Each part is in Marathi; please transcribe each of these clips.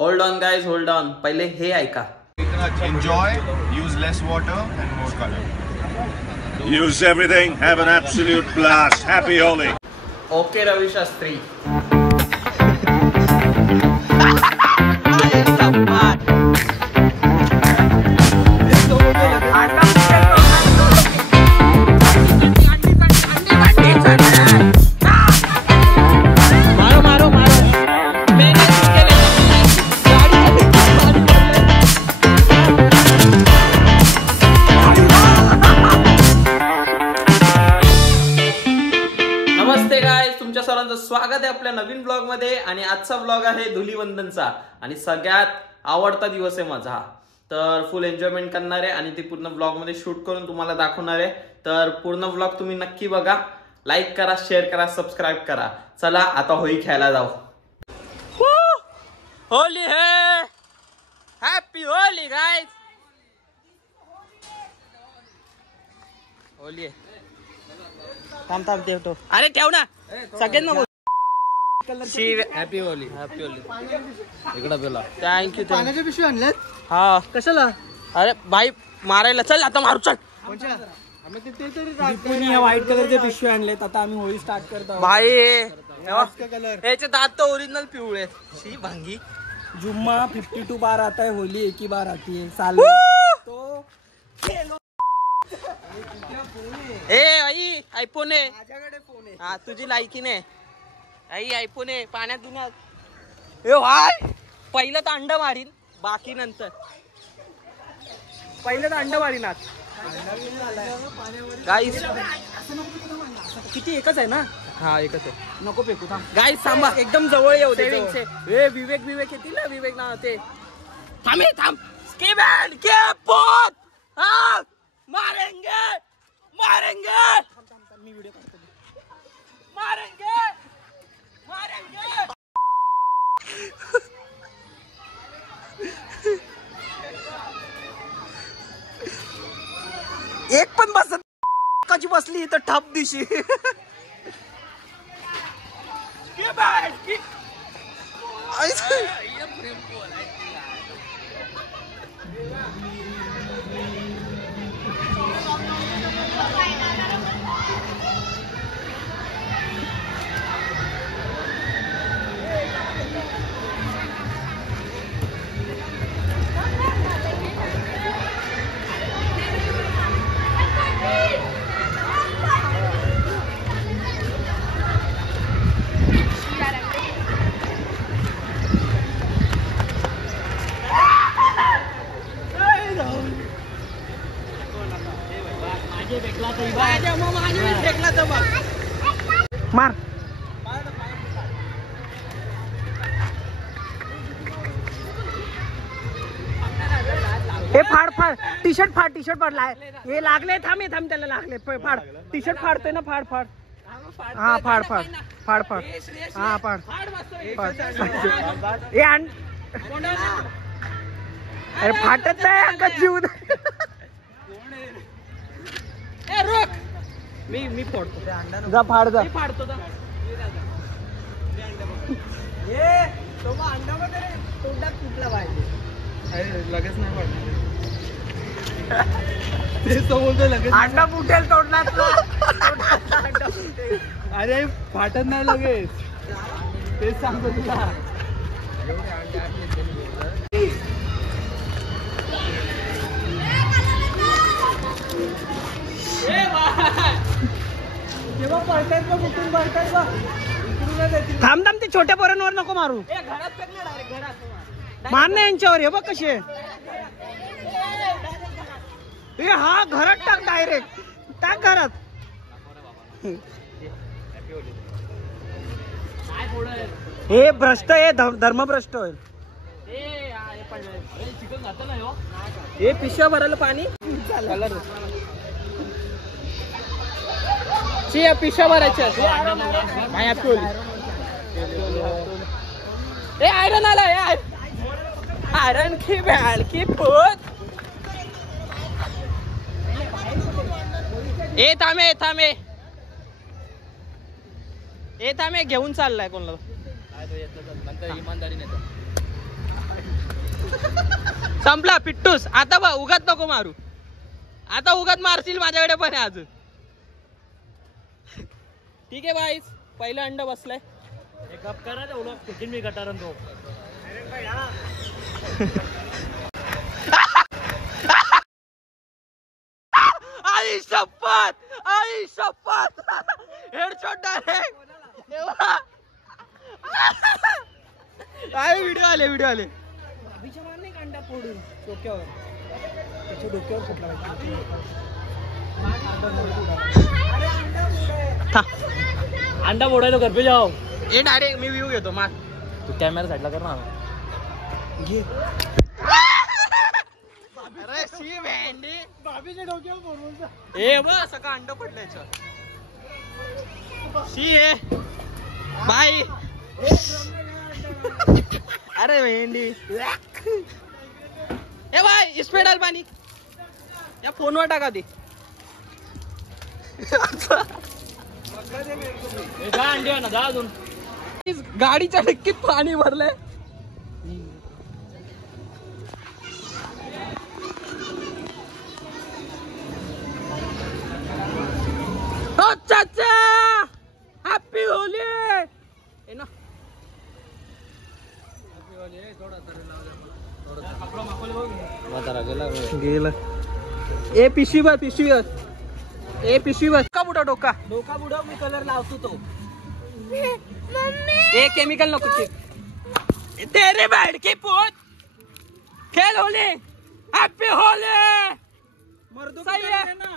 Hold on guys, hold on. पहिले हे ऐका. Enjoy, use less water and more color. Use everything, have an absolute blast. Happy Holi. Okay Ravi Shastri. स्वागत आहे आपल्या नवीन ब्लॉग मध्ये. आणि आजचा ब्लॉग आहे धुलीवंदनचा आणि सगळ्यात आवडता दिवस आहे माझा. तर फुल एन्जॉयमेंट करणार आहे आणि ती पूर्ण ब्लॉग मध्ये शूट करून तुम्हाला दाखवणार आहे. तर पूर्ण ब्लॉग तुम्ही नक्की बघा. लाईक करा, शेअर करा, सबस्क्राईब करा. चला आता होळी खेळायला जाऊ. होली है, हॅपी होली गाइस. होली आहे. थांब थांब ठेवतो. अरे ठेव ना सगळ्यांना. Happy Holy, happy Holy. इकडे बोला. थँक्यू. पाण्याच्या पिशवी आणल्यात? हा. कशाला? अरे भाई मारायला. चल आता मारू. चल. व्हाईट कलरचे पिशवी आणलेत. आता आम्ही होळी स्टार्ट करतो. भाई याचे दात तर ओरिजिनल पिवळे. शी भांगी. जुम्मा 52 बार आता है, होली एक ही बार आती है साल तो. ए आई आयफोन आहे माझ्याकडे. फोन आहे. हा तुझी लायकी नाही. आई आयफोन आहे. पाण्यात दुनियात. ए भाई पहिलं तर अंड मारीन, बाकी नंतर. पहिलं तर अंड मारीन आज. गाईस किती? एकच आहे ना? हा एकच आहे. नको फेकू. थांब गाईस थांबा. एकदम जवळ येऊ दे. ए विवेक विवेक येतील ना. विवेक ना ते. थांबे थांब. स्किप एंड किप पोत. हा मारेंगे मारेंगे. मी व्हिडिओ काढतो. मारेंगे मारेंगे. एक पण बसत कशी बसली तर ठप दिशी. मार. हे फाड फाड. टी शर्ट फाड. टी शर्ट फाड. हे लागले. थांब थांब. त्याला लागले. फाड. टी शर्ट फाडतोय ना. फाड फाड. हा फाड फाड फाड फाड. हा फाड फाड. हे आण. अरे फाटत नाही अंगात जीव. रोक. मी फोडतो. जा फाड. जा फाडतो. तो अंडा वगैरे तोंडात कुठला पाहिजे. अरे लगेच नाही पडणार. ते समोर लगेच अंडा फुटेल तोंडात. अरे फाटत नाही लगेच. तेच सांगतो तुला. जेव्हा पडतायत का कुठून पडतायत का थांब थांब. ते छोट्या पोरांवर नको मारू. घरात फेकले डायरेक्ट. घरात मार ना यांच्यावर. हे बघ कसे. हे हा घरात टाक. डायरेक्ट टाक घरात. हे भ्रष्ट आहे. धर्मभ्रष्ट होईल. हे पिशव्या भरायला पाणी. पिशव्या भरायच्या. आयरन आला. आयरन की बॅल की पोत. ए थांबे थांबे. ए थांबे. घेऊन चाललाय कोणाला. संपला पिट्टूस. आता बघ उगाच नको मारू. आता उगाच मारशील माझ्याकडे पण आहे अजून. ठीक आहे बाईस, पहिला अंड बसलाय. एक कप करा तेवढं किती मी गटारन तो. आई शपथ, आई शपथ. Headshot direct. आई व्हिडिओ आले, व्हिडिओ आले. अभिच्या मार नाही अंडा फोडून डोक्यावर, त्याच्या डोक्यावर फुटला पाहिजे. अंडा फोडायला घर पे जाओ. हे डायरेक्ट मी व्ह्यू घेतो मार. तू कॅमेरा साईडला कर ना. घे. अरे शी भेंडी. भाभीच्या डोक्यावर फोडून. ए बघ सगळं अंड पडलं याच्यावर. शी आहे बाई. अरे भेंडी. ए बाय इसपे डाल पाणी. या फोनवर टाका ती. काय अंडी ना जा अजून. गाडीच्या डिक्कीत पाणी भरलंय. चाचा हॅपी होली. ना गेलं. ए पिशवी वर, पिशवी वर. ए पिशवी वर. का बुडा डोका. डोका बुडव, मी कलर लावतो तो. ए केमिकल नको ते. तेरे बैठ की पूत. खेल होली. Happy Holy. मर्दों सही की है. तरह ना.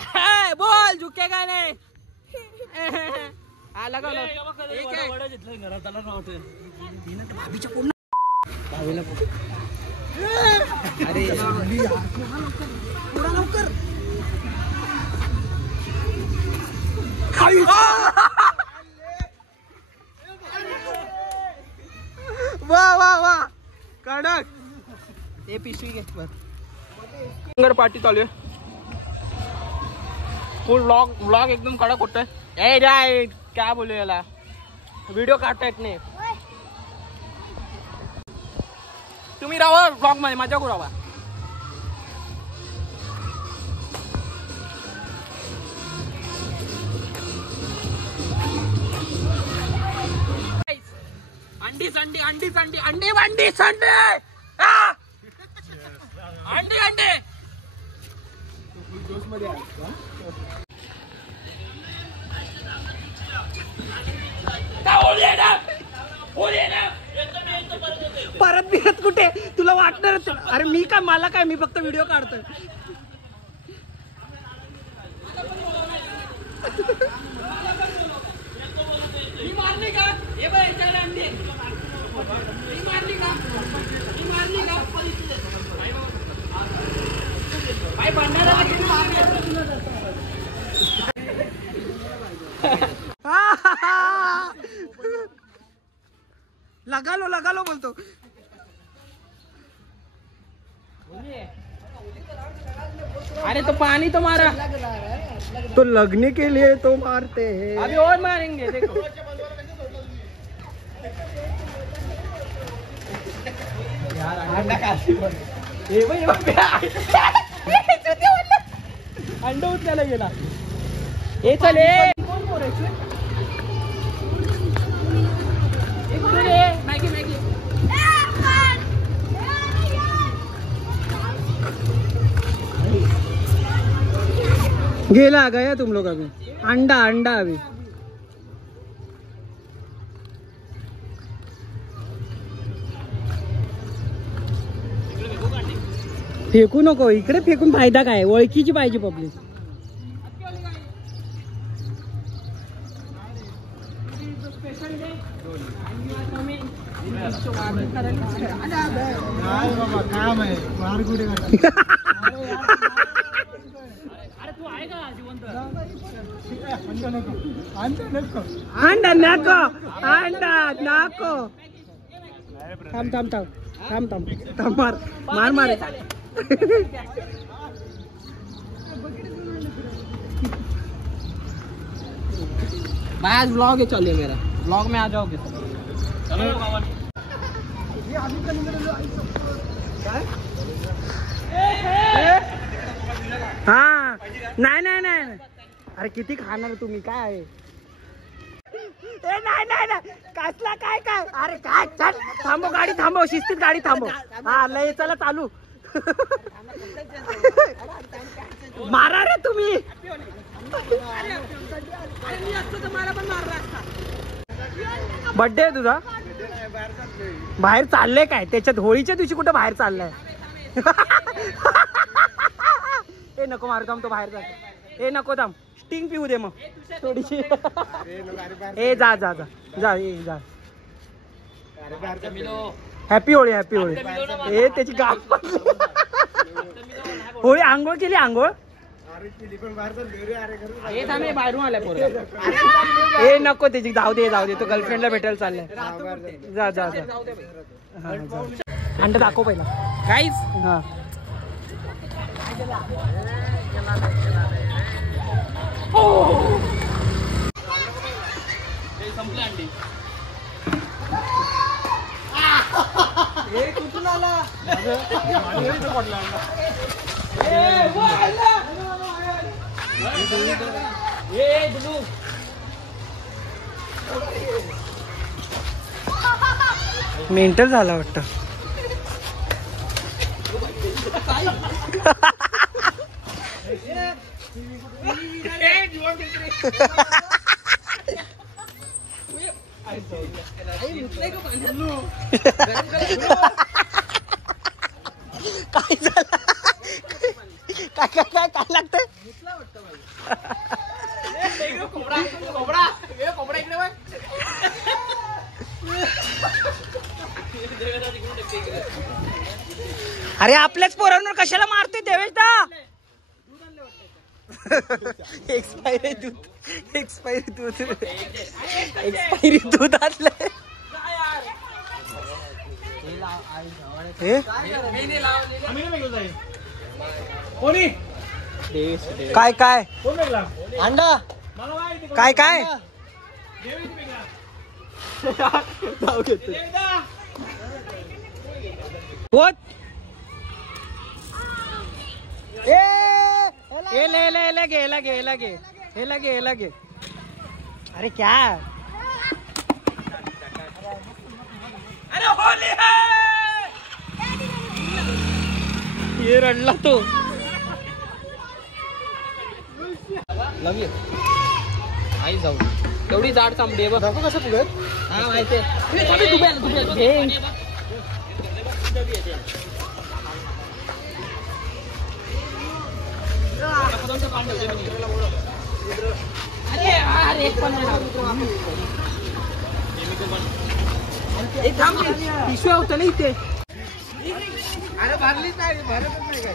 है, बोल झुकेगा नहीं. हा लगा लो. ठीक है. घरात आला नव्हतं. भाभीच्या पूर्ण भाभीला अरे पुढा लवकर. वा वा वा कडक. हे पिशवी घे बर. पार्टी चालू आहे. फुल व्लॉग एकदम कडक होतोय. ए राईट काय बोलू याला, व्हिडिओ काढता येत नाही. तुम्ही राहा व्लॉग मध्ये, मजा करू राहा. अंडी संडी अंडी संडी अंडी अंडी संडी. अंडी अंडी. परत बिरत कुठे तुला वाटणार. अरे मी काय, मला काय, मी फक्त व्हिडिओ काढतोय. मारली का हे बघ याच्याकडे अंडी. मारली का, मारली का. भाई भंडारा किती मारले. लगा लो बोलतो. अरे तो पानी तो मारा. तो लगने के लिए तो मारते हैं. अभी और मारेंगे देखो. अंड उचलायला गेला. हे चले. Maggi Maggi. गेला गया तुम लोग अभी. अंडा अंडा अभी. फेकू नको, इकडे फेकून फायदा काय, ओळखीची पाहिजे पब्लिक. काम आहे मार कुठे. अरे तू आहे का जिवंत. अंडा नको, अंडा नको. थांब थांब थांब थांब थांब थांब. मार मार मार. भाई आज व्लॉग है, चलिए मेरा व्लॉग में आ जाओगे. चलो बाबा. हा नाही नाही नाही अरे किती खाणार तुम्ही काय आहे नाही नाही नाही कसला काय काय अरे काय चल थांबव गाडी थांबव शिस्तीत गाडी थांबव हा लय चला चालू मारा रे तुम्ही बर्थडे आहे तुझा बाहेर चाललंय काय त्याच्यात होळीच्या दिवशी कुठं बाहेर चाललंय ए नको मारू थांब तो बाहेर जातो ए नको थांब स्टिंग पिऊ दे मग थोडीशी ए जा जा जा जा ए जा हॅपी होळी हॅपी होळी ए त्याची गाठ पडली होळी आंघोळ केली आंघोळ बाहेरून आलाय पोरं ए नको त्याची जाऊ दे तो गर्लफ्रेंडला भेटायला चाललाय जा जा जा अंडा दाखव पहिला काहीच हा संपलं अंडी कुठून आला मेंटल झाला वाटतं काय झालं काय काय काय काय लागतंय अरे आपल्याच पोरांवर कशाला मारतोय देवेश दा एक्सपायरी दूध आणलंय काय काय अंडा काय काय लगे अरे क्या अरे होली है ये रडला तो लगे आई जाऊ एवढी जाड चांबडी आहे बघ कसं फुगत हा माहिती पिशव्या होतं ना इथे अरे भरलीच नाही भरतच नाही काय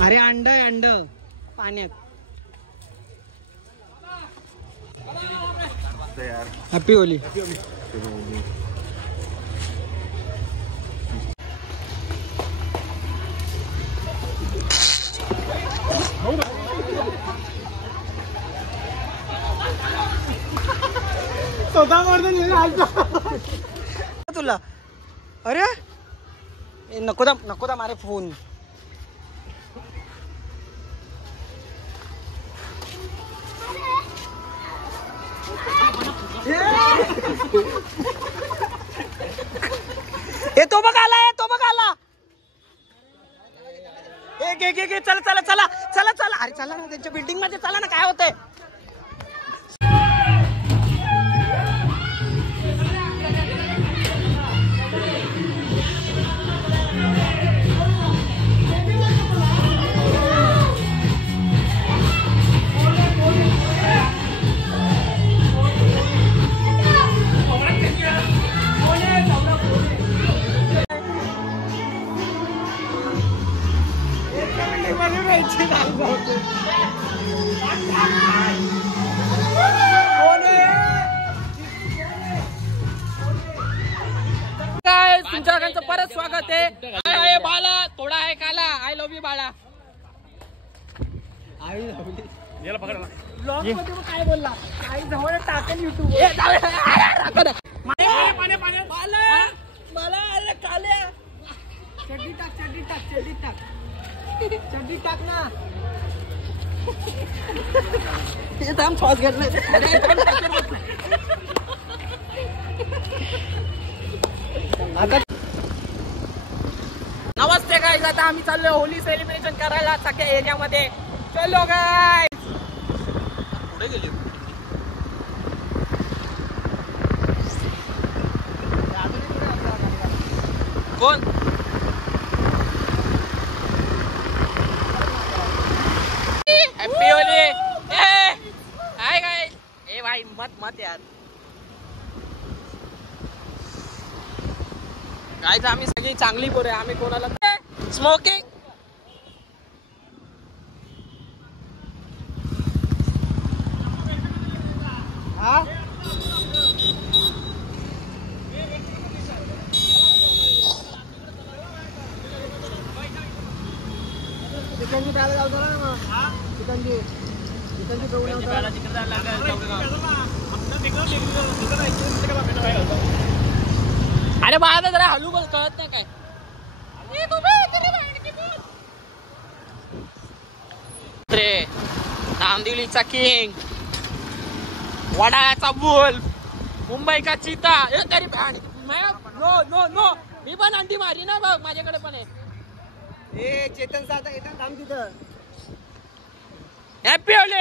अरे अंड पाण्यात हॅपी होली तुला अरे नको दा मारे फोन तो बघ आला चला अरे चला ना त्यांच्या बिल्डिंग मध्ये चला ना काय होतंय काय तुमच्या सगळ्यांचं परत स्वागत आहे. बाला थोडा आहे काला. आय लव्ह यू बाळा. काय बोलला आई जवळ टाकेल युट्यूब. मला काल्या चड्डी टाक चड्डी टाक चड्डी टाक चड्डी टाक ना. थांब श्वास घेत नाही. नमस्ते गाईज. आता आम्ही चाललोय होली सेलिब्रेशन करायला सगळ्या एरियामध्ये. चलो गाईज. पुढे गेली कोण? हॅपी होली. Hi guys. ए भाई मत यार. गाईज आम्ही सगळी चांगली पोरं. आम्ही कोणाला स्मोकिंग चिकनची प्यायला जाऊ ना. चिकनची अरे बाळा जरा हलू बोल. कळत नाही काय. रे नांदिवलीचा किंग, वडाळ्याचा बुल, मुंबई का चीता. तरी नो नो नो. मी पण अंडी मारी ना बघ. माझ्याकडे पण आहे. ए चेतन साधा येतात थांब तिथं. Happy Holy.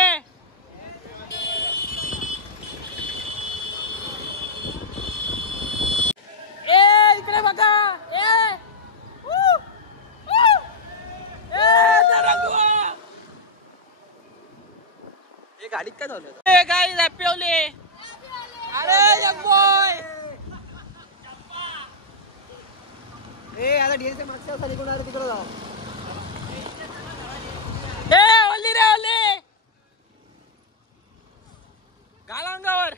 ए इकडे बघा. ए गाडीत काय झालं? ए गाईज हॅपी होली. अरे यंग बॉय. ए आता डीएसए मागच्या साली कोण आलं तिकडे जाऊ. ए ओली रे ओली. घाला अंगावर.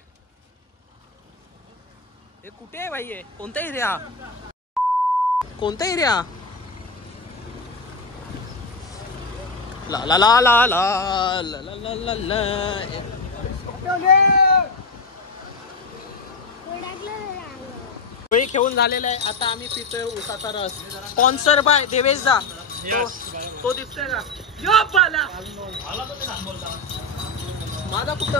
हे कुठे आहे भाई? आहे कोणता एरिया? कोणता एरिया? ला ला ला ला ला ला ला ला ला. होळी खेळून झालेला आहे. आता आम्ही पितोय उसाचा रस. स्पॉन्सर बाय देवेश दा. तो दिसतोय का? यो बाला माझा कुठं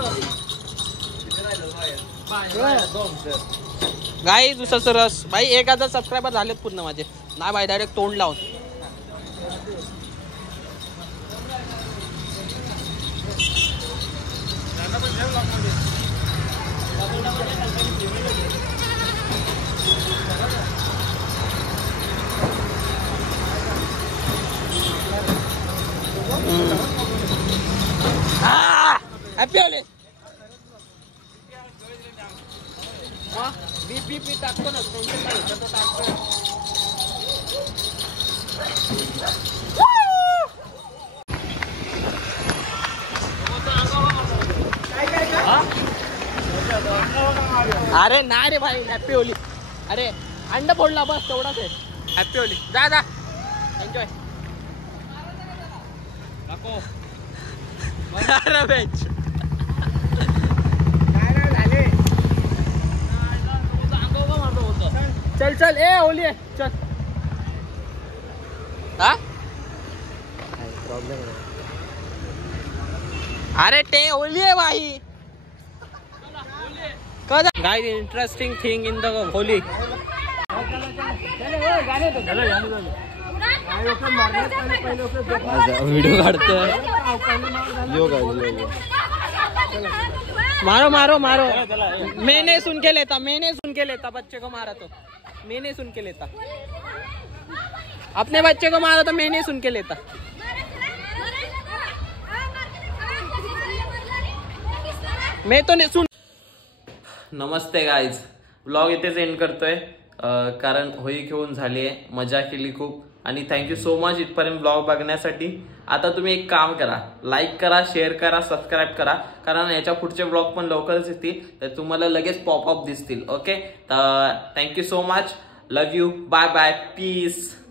गाईज उसाचा रस. भाई 1000 सबस्क्रायबर झालेत पूर्ण माझे. नाही भाई डायरेक्ट तोंड लावून. Happy Holy. बीपी टाकतो ना. टाकतो. अरे नाही रे भाई. Happy Holy. अरे अंड फोडला बस तेवढाच आहे. Happy Holy. जा जा एन्जॉय. अरे बेंच चल चल. ए होली आहे चल. हा अरे ते होली आहे भाई. Guys interesting thing in the Holy. Video काढतोय. मारो मारो मारो. मैंने सुन के लेता बच्चे को मारा तो मैंने सुन के लेता. अपने बच्चे को मारा तो मैंने सुन के लेता. मैं तो नहीं सुन. नमस्ते गाईज. व्लॉग इथेच एंड करतोय कारण होळी खेळून झाली आहे. मजा केली खूप. आणि थँक्यू सो मच इथपर्यंत ब्लॉग बघण्यासाठी. आता तुम्ही एक काम करा, लाईक करा, शेअर करा, सबस्क्राईब करा, कारण याच्या पुढचे ब्लॉग पण लवकरच येतील, तर तुम्हाला लगेच पॉपअप दिसतील. ओके, तर thank you so much, love you, bye bye, piece.